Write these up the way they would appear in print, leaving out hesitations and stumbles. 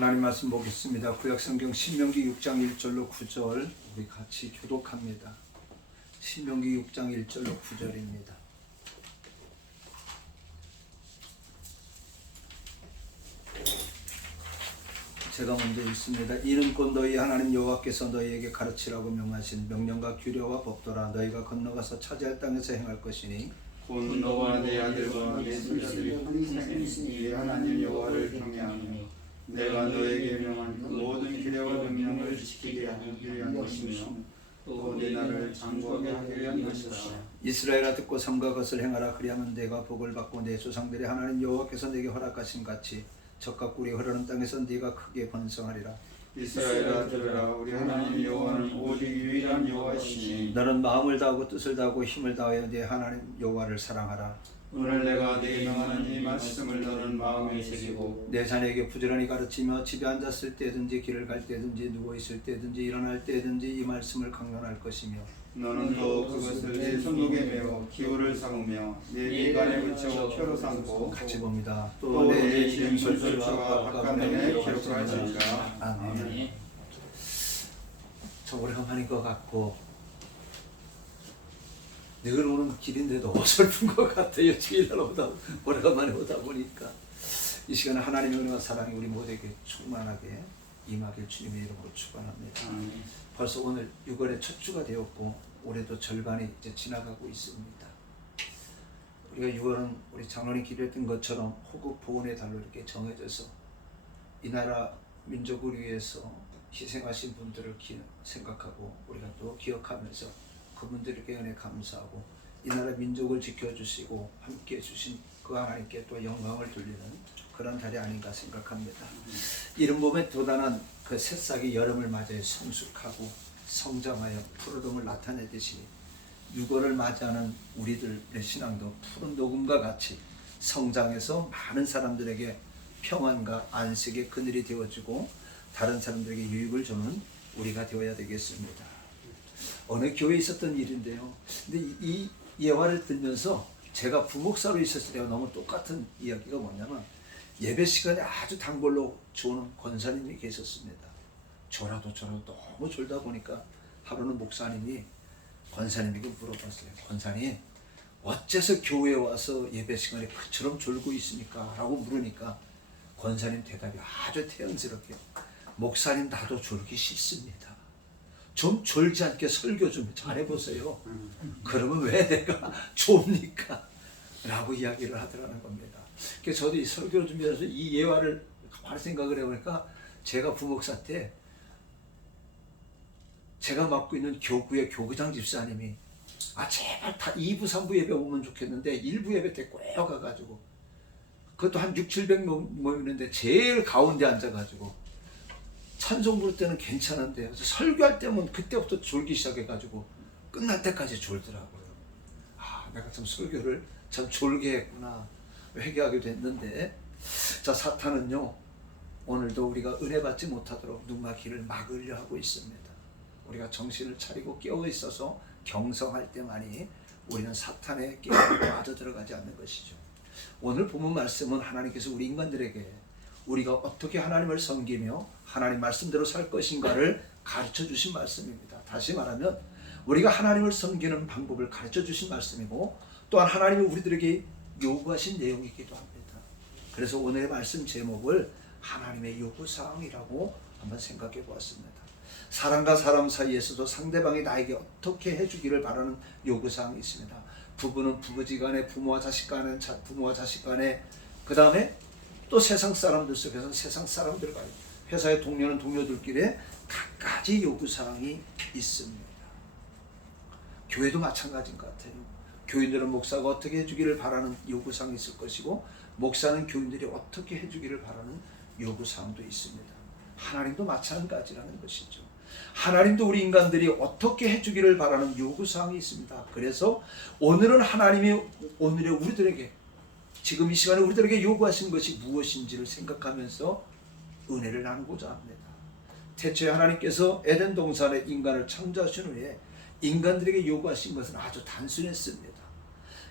하나님 말씀 보겠습니다. 구약성경 신명기 6장 1절로 9절 우리 같이 교독합니다. 신명기 6장 1절로 9절입니다. 제가 먼저 읽습니다. 이는 곧 너희 하나님 여호와께서 너희에게 가르치라고 명하신 명령과 규례와 법도라. 너희가 건너가서 차지할 땅에서 행할 것이니 곧 너와 네 아들과 네 손자들이 평생 네 하나님 여호와를 경외하며 내가 너에게 명한 그 모든 규례와 명령을 지키게 하기 위한 것이며 또 네 나라를 장구하게 하기 위한 것이다. 이스라엘아 듣고 삼가 것을 행하라. 그리하면 내가 복을 받고 내 조상들의 하나님 여호와께서 내게 허락하신 같이 젖과 꿀이 흐르는 땅에서 네가 크게 번성하리라. 이스라엘아 들으라. 우리 하나님 여호와는 오직 유일한 여호와시니 너는 마음을 다하고 뜻을 다하고 힘을 다하여 네 하나님 여호와를 사랑하라. 오늘 내가 네게 명하는 이 말씀을 너는 마음에 새기고 내 자녀에게 부지런히 가르치며 집에 앉았을 때든지 길을 갈 때든지 누워 있을 때든지 일어날 때든지 이 말씀을 강론할 것이며 너는 또 그것을 내 손목에 메어 기호를 삼으며 내 미간에 붙여 표로 삼고 같이 봅니다. 또 내 진술서와 바깥면에 기록할 것이라. 아멘. 저 오래간만인 것 같고 늘 오는 길인데도 어설픈 것 같아요. 주일날 오래간만에 오다 보니까 이 시간에 하나님의 은혜와 사랑이 우리 모두에게 충만하게 임하길 주님의 이름으로 축원합니다. 벌써 오늘 6월의 첫 주가 되었고 올해도 절반이 이제 지나가고 있습니다. 우리가 6월은 우리 장로님 기도했던 것처럼 호국 보훈의 달로 이렇게 정해져서 이 나라 민족을 위해서 희생하신 분들을 생각하고 우리가 또 기억하면서 그분들에게 은혜 감사하고 이 나라 민족을 지켜주시고 함께해 주신 그 하나님께 또 영광을 돌리는 그런 달이 아닌가 생각합니다. 이른 봄에 돋아난 그 새싹이 여름을 맞이해 성숙하고 성장하여 푸르름을 나타내듯이 6월을 맞이하는 우리들의 신앙도 푸른 녹음과 같이 성장해서 많은 사람들에게 평안과 안식의 그늘이 되어주고 다른 사람들에게 유익을 주는 우리가 되어야 되겠습니다. 어느 교회에 있었던 일인데요. 근데 이 예화를 들면서 제가 부목사로 있었을 때와 너무 똑같은 이야기가 뭐냐면 예배 시간에 아주 단골로 주오는 권사님이 계셨습니다. 졸아도 너무 졸다 보니까 하루는 목사님이 권사님에게 물어봤어요. 권사님, 어째서 교회에 와서 예배 시간에 그처럼 졸고 있습니까? 라고 물으니까 권사님 대답이 아주 태연스럽게 목사님 나도 졸기 싫습니다. 좀 졸지 않게 설교 좀 잘해보세요. 그러면 왜 내가 좁니까? 라고 이야기를 하더라는 겁니다. 그래서 저도 이 설교를 준비해서 이 예화를 가만히 생각을 해보니까 제가 부목사 때 제가 맡고 있는 교구의 교구장 집사님이 제발 다 2부 3부 예배 오면 좋겠는데 1부 예배 때 꼭 가가지고 그것도 한 600-700 모이는데 제일 가운데 앉아가지고 찬송 부를 때는 괜찮은데 설교할 때면 그때부터 졸기 시작해가지고 끝날 때까지 졸더라고요. 내가 참 설교를 참 졸게 했구나 회개하게 됐는데, 자, 사탄은요 오늘도 우리가 은혜 받지 못하도록 눈과 귀를 막으려 하고 있습니다. 우리가 정신을 차리고 깨어 있어서 경성할 때만이 우리는 사탄의 깨움에 빠져들어가지 않는 것이죠. 오늘 본문 말씀은 하나님께서 우리 인간들에게 우리가 어떻게 하나님을 섬기며 하나님 말씀대로 살 것인가를 가르쳐 주신 말씀입니다. 다시 말하면 우리가 하나님을 섬기는 방법을 가르쳐 주신 말씀이고 또한 하나님이 우리들에게 요구하신 내용이기도 합니다. 그래서 오늘의 말씀 제목을 하나님의 요구사항이라고 한번 생각해 보았습니다. 사람과 사람 사이에서도 상대방이 나에게 어떻게 해주기를 바라는 요구사항이 있습니다. 부부는 부부지간에, 부모와 자식 간에, 부모와 자식 간에, 그 다음에 또 세상 사람들 속에서 세상 사람들과, 회사의 동료는 동료들끼리 각가지 요구사항이 있습니다. 교회도 마찬가지인 것 같아요. 교인들은 목사가 어떻게 해주기를 바라는 요구사항이 있을 것이고 목사는 교인들이 어떻게 해주기를 바라는 요구사항도 있습니다. 하나님도 마찬가지라는 것이죠. 하나님도 우리 인간들이 어떻게 해주기를 바라는 요구사항이 있습니다. 그래서 오늘은 하나님이 오늘의 우리들에게 지금 이 시간에 우리들에게 요구하신 것이 무엇인지를 생각하면서 은혜를 나누고자 합니다. 태초에 하나님께서 에덴 동산에 인간을 창조하신 후에 인간들에게 요구하신 것은 아주 단순했습니다.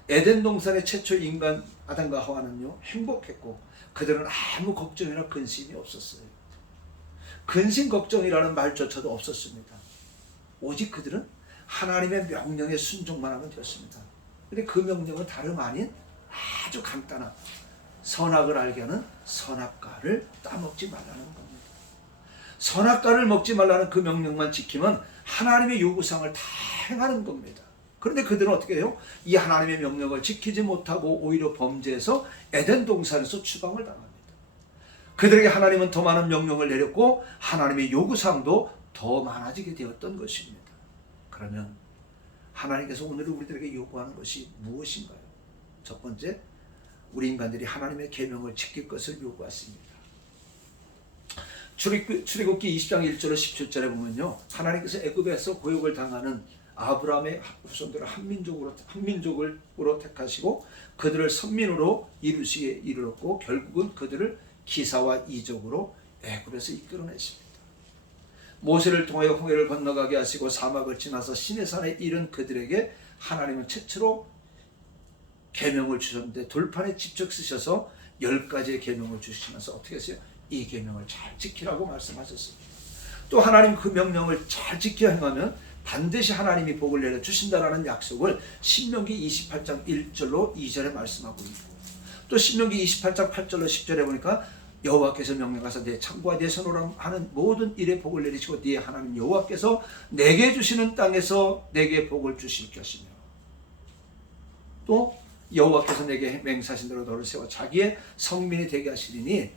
에덴 동산의 최초 인간 아담과 하와는요 행복했고 그들은 아무 걱정이나 근심이 없었어요. 근심 걱정이라는 말조차도 없었습니다. 오직 그들은 하나님의 명령에 순종만 하면 되었습니다. 근데 그 명령은 다름 아닌 아주 간단한 선악을 알게 하는 선악과를 따먹지 말라는 겁니다. 선악과를 먹지 말라는 그 명령만 지키면 하나님의 요구사항을 다 행하는 겁니다. 그런데 그들은 어떻게 해요? 이 하나님의 명령을 지키지 못하고 오히려 범죄해서 에덴 동산에서 추방을 당합니다. 그들에게 하나님은 더 많은 명령을 내렸고 하나님의 요구사항도 더 많아지게 되었던 것입니다. 그러면 하나님께서 오늘 우리들에게 요구하는 것이 무엇인가요? 첫 번째, 우리 인간들이 하나님의 계명을 지킬 것을 요구하십니다. 출애굽기 20장 1절로 17절에 보면요, 하나님께서 애굽에서 고역을 당하는 아브라함의 후손들을 한민족으로 택하시고 그들을 선민으로 이루시기에 이르렀고 결국은 그들을 기사와 이적으로 애굽에서 이끌어내십니다. 모세를 통하여 홍해를 건너가게 하시고 사막을 지나서 시내산에 이른 그들에게 하나님은 최초로 계명을 주셨는데 돌판에 직접 쓰셔서 10가지의 계명을 주시면서 어떻게 했어요? 이 계명을 잘 지키라고 말씀하셨습니다. 또 하나님 그 명령을 잘 지켜 행하면 반드시 하나님이 복을 내려 주신다라는 약속을 신명기 28장 1절로 2절에 말씀하고 있고, 또 신명기 28장 8절로 10절에 보니까 여호와께서 명령하사 내 창과 내 손으로 하는 모든 일에 복을 내리시고 네 하나님 여호와께서 내게 주시는 땅에서 내게 복을 주실 것이며, 또 여호와께서 내게 맹세하신 대로 너를 세워 자기의 성민이 되게 하시리니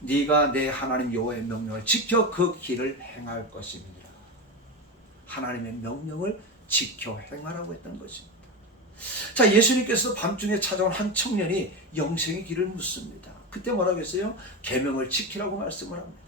네가 내 하나님 여호와의 명령을 지켜 그 길을 행할 것입니다. 하나님의 명령을 지켜 행하라고 했던 것입니다. 자, 예수님께서 밤중에 찾아온 한 청년이 영생의 길을 묻습니다. 그때 뭐라고 했어요? 계명을 지키라고 말씀을 합니다.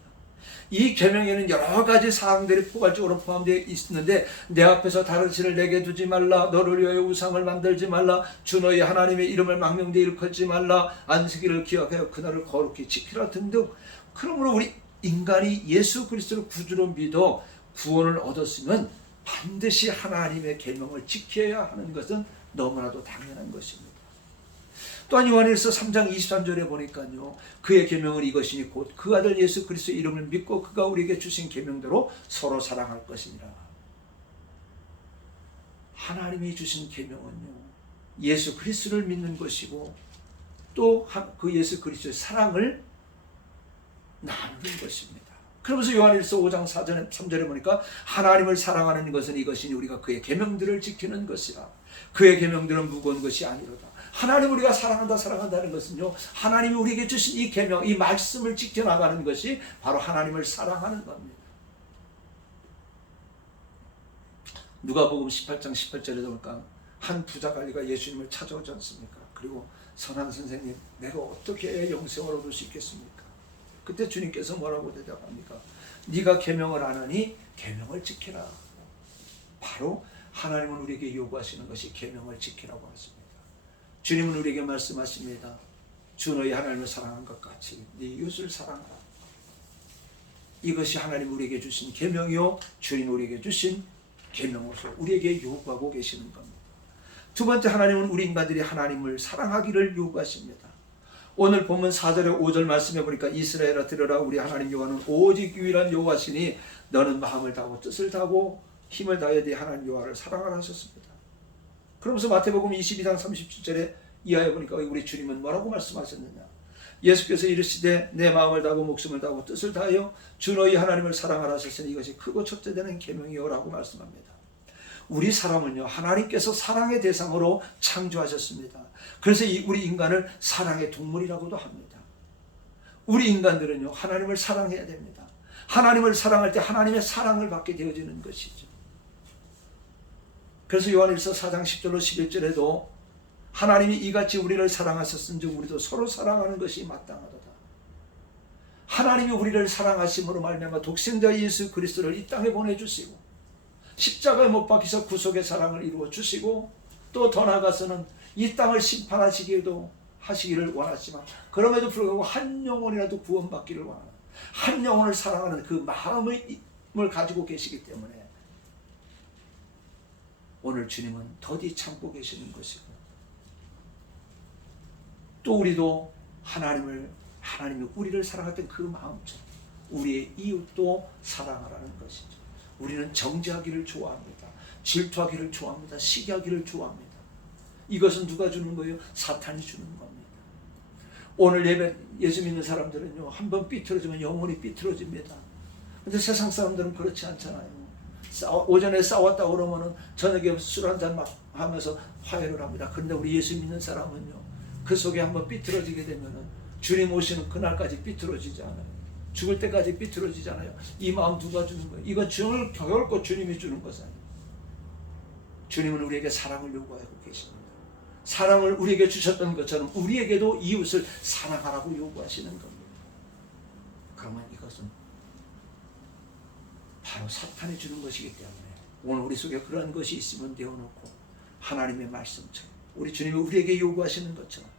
이 계명에는 여러 가지 사항들이 포괄적으로 포함되어 있는데, 내 앞에서 다른 신을 내게 두지 말라, 너를 위하여 우상을 만들지 말라, 주 너희 하나님의 이름을 망명되이 일컫지 말라, 안식일을 기억하여 그날을 거룩히 지키라 등등. 그러므로 우리 인간이 예수 그리스도를 구주로 믿어 구원을 얻었으면 반드시 하나님의 계명을 지켜야 하는 것은 너무나도 당연한 것입니다. 또한 요한일서 3장 23절에 보니까요, 그의 계명은 이것이니 곧 그 아들 예수 그리스도의 이름을 믿고 그가 우리에게 주신 계명대로 서로 사랑할 것이니라. 하나님이 주신 계명은요, 예수 그리스도를 믿는 것이고 또 그 예수 그리스도의 사랑을 나누는 것입니다. 그러면서 요한일서 5장 4절에 3절에 보니까 하나님을 사랑하는 것은 이것이니 우리가 그의 계명들을 지키는 것이라. 그의 계명들은 무거운 것이 아니로다. 하나님을 우리가 사랑한다는 것은요, 하나님이 우리에게 주신 이 계명, 이 말씀을 지켜나가는 것이 바로 하나님을 사랑하는 겁니다. 누가복음 18장 18절에 보니까 한 부자관리가 예수님을 찾아오지 않습니까? 그리고 선한 선생님, 내가 어떻게 해야 영생을 얻을 수 있겠습니까? 그때 주님께서 뭐라고 대답합니까? 네가 계명을 안 하니 계명을 지키라. 바로 하나님은 우리에게 요구하시는 것이 계명을 지키라고 하십니다. 주님은 우리에게 말씀하십니다. 주 너희 하나님을 사랑한 것 같이 네 이웃을 사랑하라. 이것이 하나님 우리에게 주신 계명이요, 주님 우리에게 주신 계명으로서 우리에게 요구하고 계시는 겁니다. 두 번째, 하나님은 우리 인간들이 하나님을 사랑하기를 요구하십니다. 오늘 본문 4절에 5절 말씀해 보니까 이스라엘아 들으라, 우리 하나님 여호와는 오직 유일한 여호와시니 너는 마음을 다하고 뜻을 다하고 힘을 다하여 네 하나님 여호와를 사랑하라 하셨습니다. 그러면서 마태복음 22장 37절에 이하에 보니까 우리 주님은 뭐라고 말씀하셨느냐? 예수께서 이르시되 내 마음을 다하고 목숨을 다하고 뜻을 다하여 주 너희 하나님을 사랑하라 하셨으니 이것이 크고 첫째 되는 계명이요라고 말씀합니다. 우리 사람은요, 하나님께서 사랑의 대상으로 창조하셨습니다. 그래서 우리 인간을 사랑의 동물이라고도 합니다. 우리 인간들은요, 하나님을 사랑해야 됩니다. 하나님을 사랑할 때 하나님의 사랑을 받게 되어지는 것이죠. 그래서 요한일서 4장 10절로 11절에도 하나님이 이같이 우리를 사랑하셨은즉 우리도 서로 사랑하는 것이 마땅하도다. 하나님이 우리를 사랑하심으로 말미암아 독생자 예수 그리스도를 이 땅에 보내주시고 십자가에 못 박히사 구속의 사랑을 이루어 주시고 또 더 나아가서는 이 땅을 심판하시기에도 하시기를 원하지만 그럼에도 불구하고 한 영혼이라도 구원받기를 원하는, 한 영혼을 사랑하는 그 마음을 가지고 계시기 때문에 오늘 주님은 더디 참고 계시는 것이고, 또 우리도 하나님이 우리를 사랑했던 그 마음처럼 우리의 이웃도 사랑하라는 것이죠. 우리는 정죄하기를 좋아합니다. 질투하기를 좋아합니다. 시기하기를 좋아합니다. 이것은 누가 주는 거예요? 사탄이 주는 겁니다. 오늘 예수 믿는 사람들은요, 한번 삐뚤어지면 영원히 삐뚤어집니다. 근데 세상 사람들은 그렇지 않잖아요. 오전에 싸웠다 그러면은 저녁에 술 한잔 하면서 화해를 합니다. 그런데 우리 예수 믿는 사람은요, 그 속에 한번 삐뚤어지게 되면은 주님 오시는 그날까지 삐뚤어지지 않아요. 죽을 때까지 삐뚤어지잖아요. 이 마음 누가 주는 거예요? 이건 결코 주님이 주는 것은 아니에요. 주님은 우리에게 사랑을 요구하고 계십니다. 사랑을 우리에게 주셨던 것처럼 우리에게도 이웃을 사랑하라고 요구하시는 겁니다. 그러면 이것은 바로 사탄이 주는 것이기 때문에 오늘 우리 속에 그런 것이 있으면 내어놓고 하나님의 말씀처럼 우리 주님이 우리에게 요구하시는 것처럼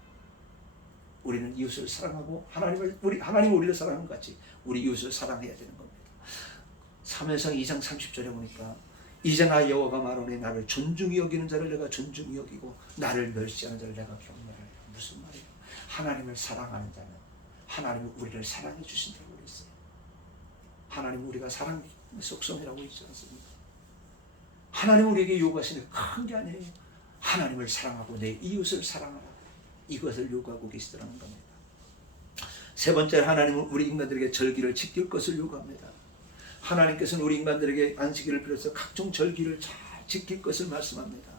우리는 이웃을 사랑하고 하나님이 우리를 사랑하는 것 같이 우리 이웃을 사랑해야 되는 겁니다. 사무엘상 2장 30절에 보니까 이제 나 여호와가 말하노니 나를 존중히 여기는 자를 내가 존중히 여기고 나를 멸시하는 자를 내가 경멸하리라. 무슨 말이에요? 하나님을 사랑하는 자는 하나님이 우리를 사랑해 주신다고 그랬어요. 하나님은 우리가 사랑의 속성이라고 있지 않습니까? 하나님은 우리에게 요구하시는 큰 게 아니에요. 하나님을 사랑하고 내 이웃을 사랑하라. 이것을 요구하고 계시더라는 겁니다. 세 번째로 하나님은 우리 인간들에게 절기를 지킬 것을 요구합니다. 하나님께서는 우리 인간들에게 안식일을 비롯해서 각종 절기를 잘 지킬 것을 말씀합니다.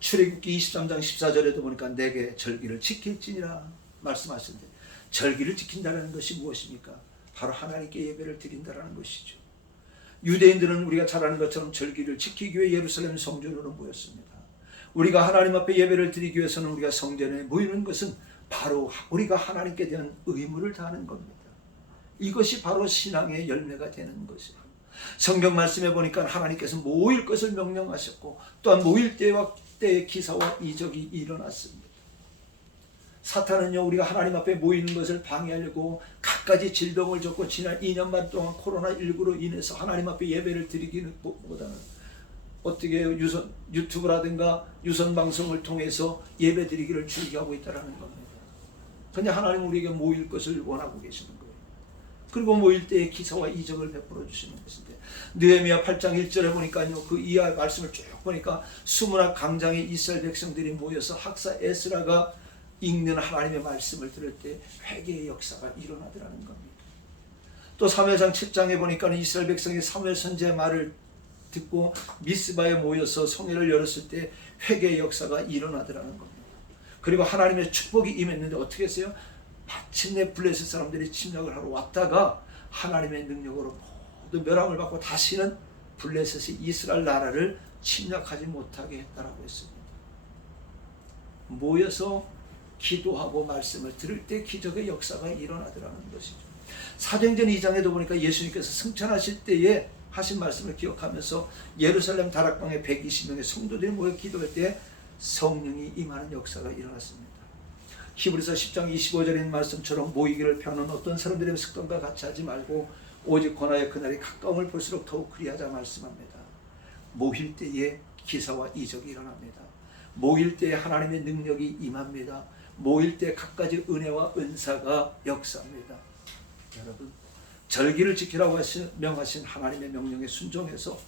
출애굽기 23장 14절에도 보니까 내게 절기를 지킬지니라 말씀하시는데 절기를 지킨다는 것이 무엇입니까? 바로 하나님께 예배를 드린다는 것이죠. 유대인들은 우리가 잘 아는 것처럼 절기를 지키기 위해 예루살렘 성전으로 모였습니다. 우리가 하나님 앞에 예배를 드리기 위해서는 우리가 성전에 모이는 것은 바로 우리가 하나님께 대한 의무를 다하는 겁니다. 이것이 바로 신앙의 열매가 되는 것이에요. 성경 말씀에 보니까 하나님께서 모일 것을 명령하셨고 또한 모일 때의 기사와 이적이 일어났습니다. 사탄은요, 우리가 하나님 앞에 모이는 것을 방해하려고 갖가지 질병을 줬고 지난 2년 반 동안 코로나19로 인해서 하나님 앞에 예배를 드리기는 보다는 어떻게 유튜브라든가 유선 방송을 통해서 예배 드리기를 즐겨하고 있다는 겁니다. 그런데 하나님은 우리에게 모일 것을 원하고 계시는 거예요. 그리고 모일 때의 기사와 이적을 베풀어 주시는 것인데 느헤미야 8장 1절에 보니까요, 그 이하 말씀을 쭉 보니까 수문학 강장에 이스라엘 백성들이 모여서 학사 에스라가 읽는 하나님의 말씀을 들을 때 회개의 역사가 일어나더라는 겁니다. 또 사무엘상 7장에 보니까 이스라엘 백성이 사무엘 선지의 말을 듣고 미스바에 모여서 성회를 열었을 때 회개의 역사가 일어나더라는 겁니다. 그리고 하나님의 축복이 임했는데 어떻게 했어요? 마침내 블레셋 사람들이 침략을 하러 왔다가 하나님의 능력으로 모두 멸함을 받고 다시는 블레셋이 이스라엘 나라를 침략하지 못하게 했다라고 했습니다. 모여서 기도하고 말씀을 들을 때 기적의 역사가 일어나더라는 것이죠. 사도행전 2장에도 보니까 예수님께서 승천하실 때에 하신 말씀을 기억하면서 예루살렘 다락방에 120명의 성도들이 모여 기도할 때 성령이 임하는 역사가 일어났습니다. 히브리서 10장 25절에 있는 말씀처럼 모이기를 펴는 어떤 사람들의 습관과 같이 하지 말고 오직 권하여 그날이 가까움을 볼수록 더욱 그리하자 말씀합니다. 모일 때에 기사와 이적이 일어납니다. 모일 때에 하나님의 능력이 임합니다. 모일 때 각가지 은혜와 은사가 역사합니다. 여러분, 절기를 지키라고 명하신 하나님의 명령에 순종해서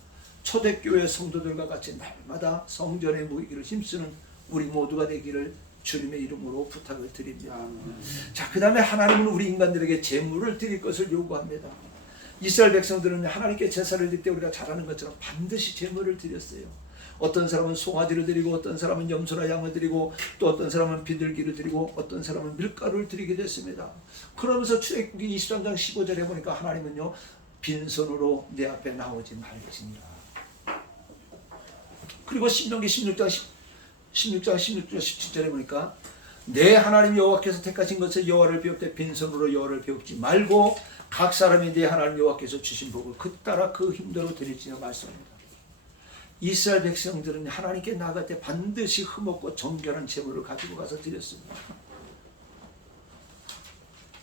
초대교회 성도들과 같이 날마다 성전에 모이기를 힘쓰는 우리 모두가 되기를 주님의 이름으로 부탁을 드립니다. 자, 그 다음에 하나님은 우리 인간들에게 제물을 드릴 것을 요구합니다. 이스라엘 백성들은 하나님께 제사를 드릴 때 우리가 잘 아는 것처럼 반드시 제물을 드렸어요. 어떤 사람은 송아지를 드리고 어떤 사람은 염소나 양을 드리고 또 어떤 사람은 비둘기를 드리고 어떤 사람은 밀가루를 드리게 됐습니다. 그러면서 출애굽기 23장 15절에 보니까 하나님은요, 빈손으로 내 앞에 나오지 말지니라. 그리고 신명기 16장 17절에 보니까 내 하나님 여호와께서 택하신 것을 여호와를 비웁되 빈손으로 여호와를 비웁지 말고 각 사람이 내 하나님 여호와께서 주신 복을 그 따라 그 힘대로 드릴지라 말씀합니다. 이스라엘 백성들은 하나님께 나갈 때 반드시 흠없고 정결한 제물을 가지고 가서 드렸습니다.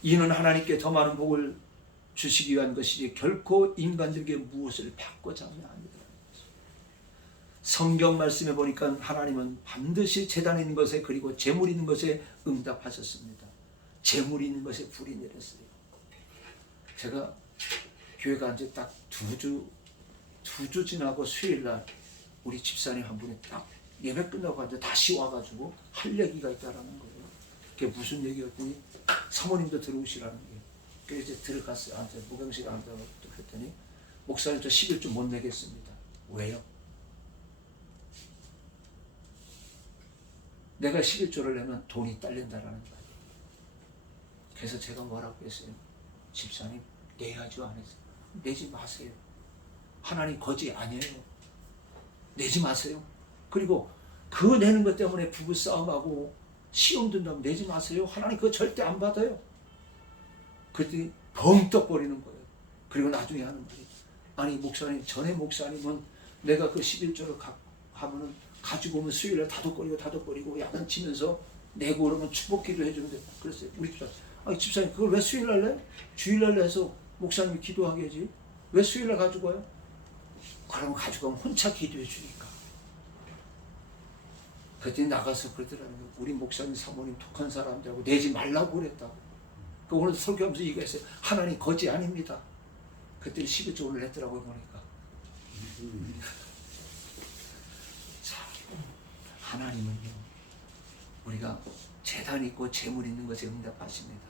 이는 하나님께 더 많은 복을 주시기 위한 것이지 결코 인간들에게 무엇을 받고자 하냐 합니다. 성경 말씀에 보니까 하나님은 반드시 제단 있는 것에 그리고 재물 있는 것에 응답하셨습니다. 재물 있는 것에 불이 내렸어요. 제가 교회가 이제 딱 두 주 지나고 수요일 날 우리 집사님 한 분이 딱 예배 끝나고 이제 다시 와가지고 할 얘기가 있다라는 거예요. 그게 무슨 얘기였더니 사모님도 들어오시라는 거예요. 그래서 이제 들어갔어요. 앉아 목욕실에 앉아서 그랬더니 목사님 저 11조 못 내겠습니다. 왜요? 내가 11조를 내면 돈이 딸린다라는 거예요. 그래서 제가 뭐라고 했어요? 집사님 내야죠 안 했어요. 내지 마세요. 하나님 거지 아니에요. 내지 마세요. 그리고 그 내는 것 때문에 부부싸움하고 시험 든다면 내지 마세요. 하나님 그거 절대 안 받아요. 그랬더니 벙떡 거리는 거예요. 그리고 나중에 하는 말이 아니 목사님 전에 목사님은 내가 그 11조를 하면은 가지고 오면 수요일에 다독거리고 야단치면서 내고 그러면 축복기도 해주는데 그랬어요. 우리 집사님 아니 집사님 그걸 왜 수요일날 내요? 주일날 내서 목사님이 기도하게 하지 왜 수요일날 가지고 와요? 그러면 가지고 오면 혼자 기도해 주니까. 그때 나가서 그러더라는 거예요. 우리 목사님 사모님 독한 사람들하고 내지 말라고 그랬다고. 그 오늘 설교하면서 얘기했어요. 하나님 거지 아닙니다. 그때 11조 오늘 냈더라고요 보니까. 자, 하나님은요 우리가 재단 있고 재물 있는 것에 응답하십니다.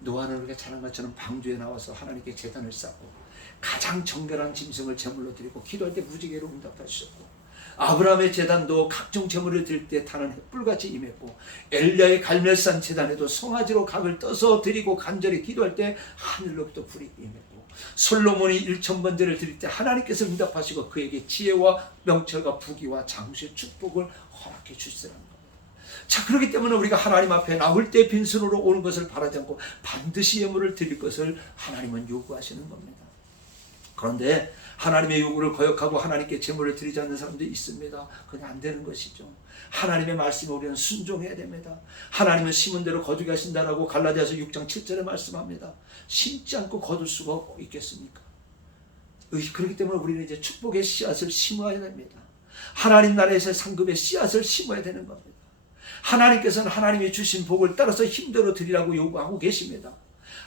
노아는 우리가 잘한 것처럼 방주에 나와서 하나님께 재단을 쌓고 가장 정결한 짐승을 제물로 드리고 기도할 때 무지개로 응답하셨고 아브라함의 재단도 각종 제물을 드릴 때 타는 햇불같이 임했고 엘리야의 갈멜산 재단에도 송아지로 각을 떠서 드리고 간절히 기도할 때 하늘로부터 불이 임했고 솔로몬이 1000번제를 드릴 때 하나님께서 응답하시고 그에게 지혜와 명철과 부귀와 장수의 축복을 허락해 주시라는 겁니다. 자, 그렇기 때문에 우리가 하나님 앞에 나올 때 빈손으로 오는 것을 바라지 않고 반드시 예물을 드릴 것을 하나님은 요구하시는 겁니다. 그런데 하나님의 요구를 거역하고 하나님께 제물을 드리지 않는 사람들이 있습니다. 그건 안 되는 것이죠. 하나님의 말씀에 우리는 순종해야 됩니다. 하나님은 심은 대로 거두게 하신다라고 갈라디아서 6장 7절에 말씀합니다. 심지 않고 거둘 수가 있겠습니까? 그렇기 때문에 우리는 이제 축복의 씨앗을 심어야 됩니다. 하나님 나라에서의 상급의 씨앗을 심어야 되는 겁니다. 하나님께서는 하나님이 주신 복을 따라서 힘대로 드리라고 요구하고 계십니다.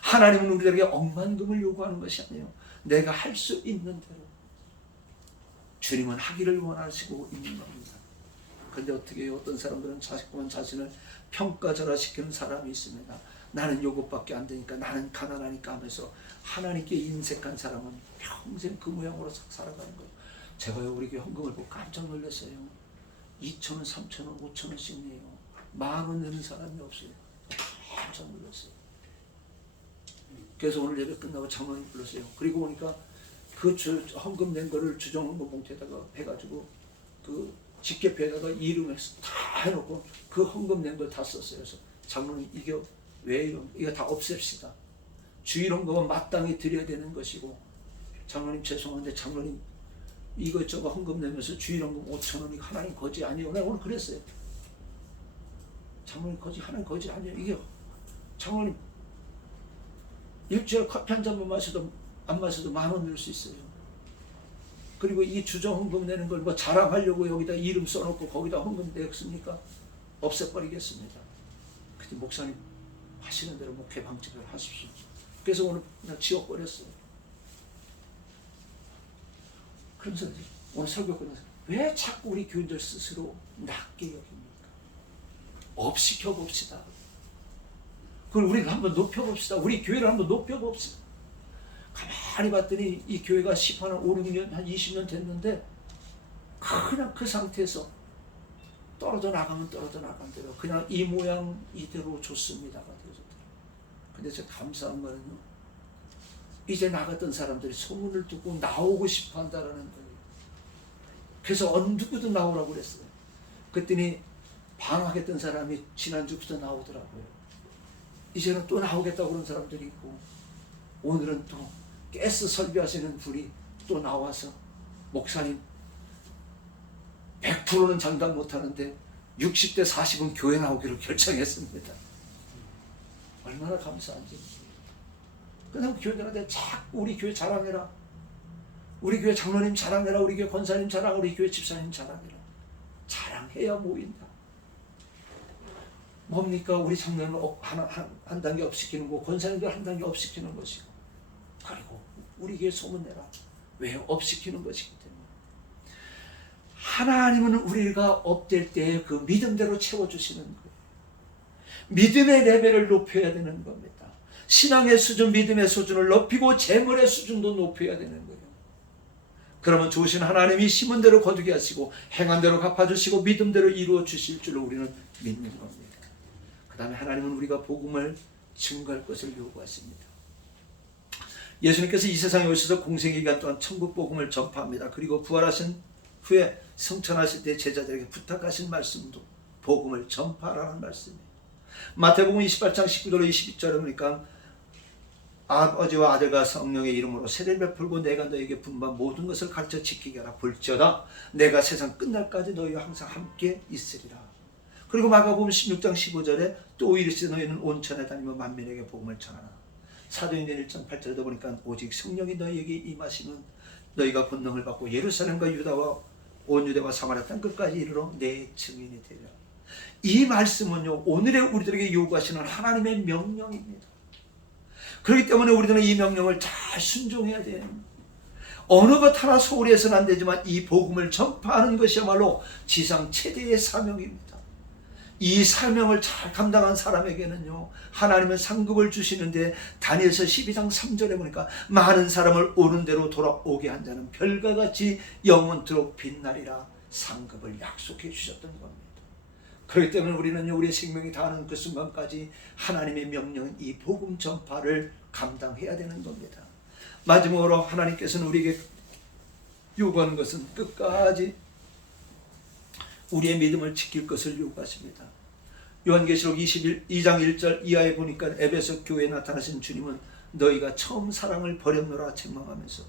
하나님은 우리들에게 억만금을 요구하는 것이 아니에요. 내가 할 수 있는 대로 주님은 하기를 원하시고 있는 겁니다. 그런데 어떻게 해요? 어떤 사람들은 자신을 평가절하시키는 사람이 있습니다. 나는 요것밖에 안 되니까 나는 가난하니까 하면서 하나님께 인색한 사람은 평생 그 모양으로 살아가는 거예요. 제가요 우리 교회 헌금을 보고 깜짝 놀랐어요. 2,000원, 3,000원, 5,000원씩 내요. 10,000원 내는 사람이 없어요. 깜짝 놀랐어요. 그래서 오늘 예배 끝나고 장로님 불렀어요. 그리고 보니까 그 헌금 낸 거를 주정 헌금 봉투에다가 해가지고 그 직계표에다가 이름 다 해놓고 그 헌금 낸 걸 다 썼어요. 그래서 장로님 이게 왜 이거 다 없앱시다. 주일 헌금은 마땅히 드려야 되는 것이고 장로님 죄송한데 장로님 이것저것 헌금 내면서 주일 헌금 5,000원이 하나님 거지 아니에요. 내가 오늘 그랬어요. 장로님 거지 하나님 거지 아니에요. 이게 장로님 일주일에 커피 한 잔만 마셔도 안 마셔도 10,000원 낼 수 있어요. 그리고 이 주정 헌금 내는 걸 뭐 자랑하려고 여기다 이름 써놓고 거기다 헌금 내었습니까? 없애버리겠습니다. 근데 목사님 하시는 대로 목회 방식을 하십시오. 그래서 오늘 그냥 지워버렸어요. 그러면서 오늘 설교 끝나서 왜 자꾸 우리 교인들 스스로 낮게 여깁니까? 업시켜봅시다. 그걸 우리를 한번 높여봅시다. 우리 교회를 한번 높여봅시다. 가만히 봤더니 이 교회가 10한 5, 6년, 한 20년 됐는데 그냥 그 상태에서 떨어져 나가면 떨어져 나간 대로 그냥 이 모양 이대로 좋습니다가 되어졌더라고요. 근데 제가 감사한 거는요. 이제 나갔던 사람들이 소문을 듣고 나오고 싶어 한다라는 거예요. 그래서 어느 누구도 나오라고 그랬어요. 그랬더니 방학했던 사람이 지난주부터 나오더라고요. 이제는 또 나오겠다고 그런 사람들이 있고 오늘은 또 가스 설비하시는 분이 또 나와서 목사님 100%는 장담 못하는데 60대 40은 교회 나오기로 결정했습니다. 얼마나 감사한지. 그냥 교회들한테 자꾸 우리 교회 자랑해라. 우리 교회 장로님 자랑해라. 우리 교회 권사님 자랑, 우리 교회 집사님 자랑해라. 자랑해야 모인다. 뭡니까? 우리 장로님을 한 단계 업시키는 거, 권사님들 한 단계 업시키는 것이고, 그리고 우리에게 소문내라. 왜? 업시키는 것이기 때문에. 하나님은 우리가 업될 때 그 믿음대로 채워주시는 거예요. 믿음의 레벨을 높여야 되는 겁니다. 신앙의 수준, 믿음의 수준을 높이고 재물의 수준도 높여야 되는 거예요. 그러면 좋으신 하나님이 심은 대로 거두게 하시고 행한 대로 갚아주시고 믿음대로 이루어 주실 줄로 우리는 믿는 겁니다. 그 다음에 하나님은 우리가 복음을 증거할 것을 요구하십니다. 예수님께서 이 세상에 오셔서 공생의 기간 동안 천국 복음을 전파합니다. 그리고 부활하신 후에 승천하실 때 제자들에게 부탁하신 말씀도 복음을 전파하라는 말씀이에요. 마태복음 28장 19절로 22절에 보니까 아버지와 아들과 성령의 이름으로 세례를 베풀고 내가 너에게 분부한 모든 것을 가르쳐 지키게 하라. 볼지어다 내가 세상 끝날까지 너희와 항상 함께 있으리라. 그리고 마가복음 16장 15절에 또 이르시되 너희는 온천에 다니며 만민에게 복음을 전하라. 사도행전 1장 8절에도 보니까 오직 성령이 너희에게 임하시면 너희가 권능을 받고 예루살렘과 유다와 온 유대와 사마리아 땅 끝까지 이르러 내 증인이 되리라. 이 말씀은요, 오늘의 우리들에게 요구하시는 하나님의 명령입니다. 그렇기 때문에 우리들은 이 명령을 잘 순종해야 돼요. 어느 것 하나 소홀히 해서는 안 되지만 이 복음을 전파하는 것이야말로 지상 최대의 사명입니다. 이 사명을 잘 감당한 사람에게는요, 하나님은 상급을 주시는데 다니엘서 12장 3절에 보니까 많은 사람을 오는 대로 돌아오게 한 자는 별과 같이 영원토록 빛나리라 상급을 약속해 주셨던 겁니다. 그렇기 때문에 우리는요, 우리의 생명이 다하는 그 순간까지 하나님의 명령은 이 복음 전파를 감당해야 되는 겁니다. 마지막으로 하나님께서는 우리에게 요구하는 것은 끝까지 우리의 믿음을 지킬 것을 요구하십니다. 요한계시록 2장 1절 이하에 보니까 에베소 교회에 나타나신 주님은 너희가 처음 사랑을 버렸노라 책망하면서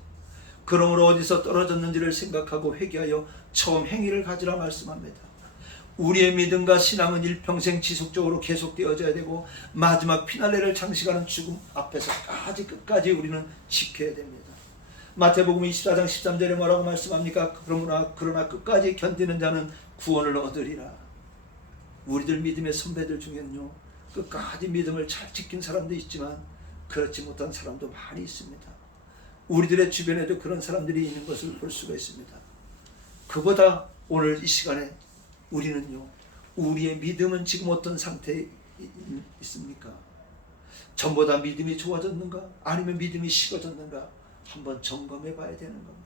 그러므로 어디서 떨어졌는지를 생각하고 회개하여 처음 행위를 가지라 말씀합니다. 우리의 믿음과 신앙은 일평생 지속적으로 계속되어져야 되고 마지막 피날레를 장식하는 죽음 앞에서까지 끝까지 우리는 지켜야 됩니다. 마태복음 24장 13절에 뭐라고 말씀합니까? 그러나 끝까지 견디는 자는 구원을 얻으리라. 우리들 믿음의 선배들 중에는요, 끝까지 믿음을 잘 지킨 사람도 있지만 그렇지 못한 사람도 많이 있습니다. 우리들의 주변에도 그런 사람들이 있는 것을 볼 수가 있습니다. 그보다 오늘 이 시간에 우리는요, 우리의 믿음은 지금 어떤 상태에 있습니까? 전보다 믿음이 좋아졌는가? 아니면 믿음이 식어졌는가? 한번 점검해 봐야 되는 겁니다.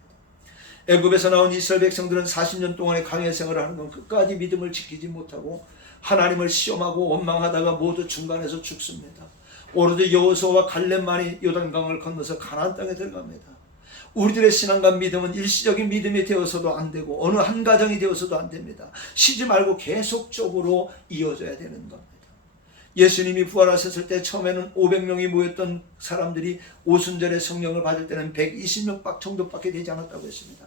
애굽에서 나온 이스라엘 백성들은 40년 동안의 광야 생활을 하는 건 끝까지 믿음을 지키지 못하고 하나님을 시험하고 원망하다가 모두 중간에서 죽습니다. 오로지 여호수아와 갈렙만이 요단강을 건너서 가나안 땅에 들어갑니다. 우리들의 신앙과 믿음은 일시적인 믿음이 되어서도 안 되고 어느 한 가정이 되어서도 안 됩니다. 쉬지 말고 계속적으로 이어져야 되는 겁니다. 예수님이 부활하셨을 때 처음에는 500명이 모였던 사람들이 오순절에 성령을 받을 때는 120명 정도밖에 되지 않았다고 했습니다.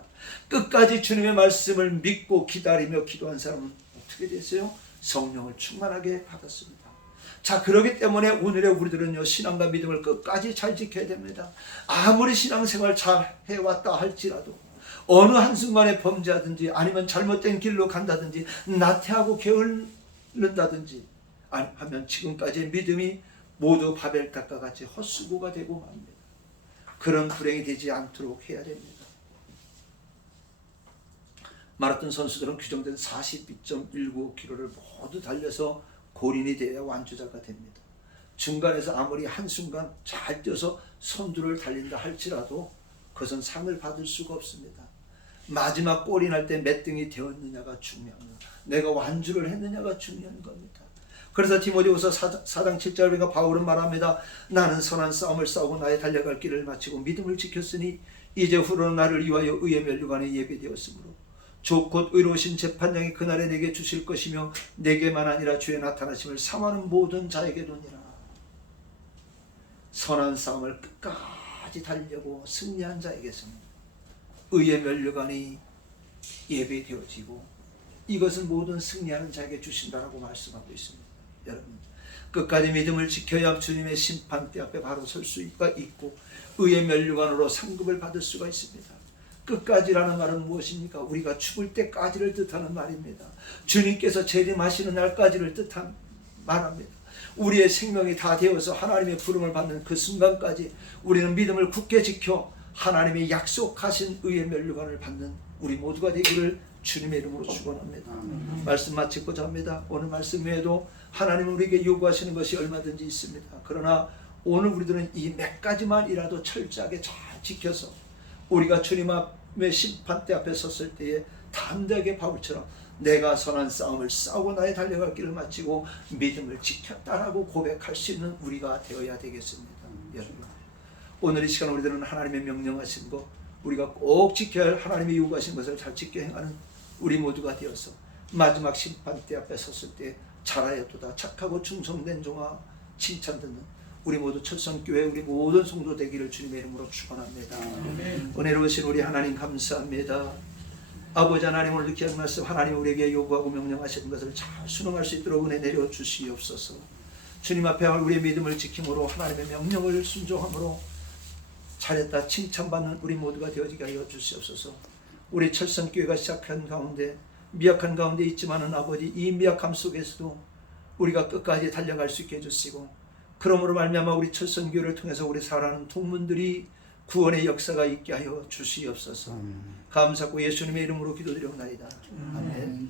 끝까지 주님의 말씀을 믿고 기다리며 기도한 사람은 어떻게 됐어요? 성령을 충만하게 받았습니다. 자, 그렇기 때문에 오늘의 우리들은요, 신앙과 믿음을 끝까지 잘 지켜야 됩니다. 아무리 신앙생활 잘 해왔다 할지라도 어느 한순간에 범죄하든지 아니면 잘못된 길로 간다든지 나태하고 게을른다든지 하면 지금까지의 믿음이 모두 바벨탑과 같이 헛수고가 되고 맙니다. 그런 불행이 되지 않도록 해야 됩니다. 마라톤 선수들은 규정된 42.195km를 모두 달려서 고린이 되어야 완주자가 됩니다. 중간에서 아무리 한순간 잘 뛰어서 선두를 달린다 할지라도 그것은 상을 받을 수가 없습니다. 마지막 골이 날 때 몇 등이 되었느냐가 중요합니다. 내가 완주를 했느냐가 중요한 겁니다. 그래서 디모데후서 4장 7절에 보니까 바울은 말합니다. 나는 선한 싸움을 싸우고 나의 달려갈 길을 마치고 믿음을 지켰으니 이제 후로는 나를 위하여 의의 면류관에 예비되었으므로 곧 의로우신 재판장이 그날에 내게 주실 것이며 내게만 아니라 주의 나타나심을 사모하는 모든 자에게도니라. 선한 싸움을 끝까지 달려고 승리한 자에게서는 의의 면류관이 예비되어지고 이것은 모든 승리하는 자에게 주신다라고 말씀하고 있습니다. 여러분, 끝까지 믿음을 지켜야 주님의 심판대 앞에 바로 설 수가 있고 의의 면류관으로 상급을 받을 수가 있습니다. 끝까지라는 말은 무엇입니까? 우리가 죽을 때까지를 뜻하는 말입니다. 주님께서 재림하시는 날까지를 뜻한 말합니다. 우리의 생명이 다 되어서 하나님의 부름을 받는 그 순간까지 우리는 믿음을 굳게 지켜 하나님의 약속하신 의의 면류관을 받는 우리 모두가 되기를 주님의 이름으로 축원합니다. 말씀 마치고자 합니다. 오늘 말씀 외에도 하나님은 우리에게 요구하시는 것이 얼마든지 있습니다. 그러나 오늘 우리들은 이 몇 가지만이라도 철저하게 잘 지켜서 우리가 주님 앞의 심판대 앞에 섰을 때에 담대하게 바울처럼 내가 선한 싸움을 싸우고 나의 달려갈 길을 마치고 믿음을 지켰다라고 고백할 수 있는 우리가 되어야 되겠습니다. 여러분, 오늘 이 시간 우리들은 하나님의 명령하신 것, 우리가 꼭 지켜야 할 하나님의 요구하신 것을 잘 지켜 행하는 우리 모두가 되어서 마지막 심판대 앞에 섰을 때 잘하였도다 착하고 충성된 종아 칭찬 듣는 우리 모두 철성교회 우리 모든 성도 되기를 주님의 이름으로 축원합니다. 은혜로우신 우리 하나님 감사합니다. 아버지 하나님, 오늘 느끼한 말씀 하나님 우리에게 요구하고 명령하시는 것을 잘 순응할 수 있도록 은혜 내려 주시옵소서. 주님 앞에 우리의 믿음을 지킴으로 하나님의 명령을 순종함으로 잘했다 칭찬받는 우리 모두가 되어지게 하여 주시옵소서. 우리 철성교회가 시작한 가운데 미약한 가운데 있지만은 아버지 이 미약함 속에서도 우리가 끝까지 달려갈 수 있게 해주시고, 그러므로 말미암아 우리 철성교회를 통해서 우리 살아가는 동문들이 구원의 역사가 있게 하여 주시옵소서. 감사하고 예수님의 이름으로 기도드리옵나이다. 아멘.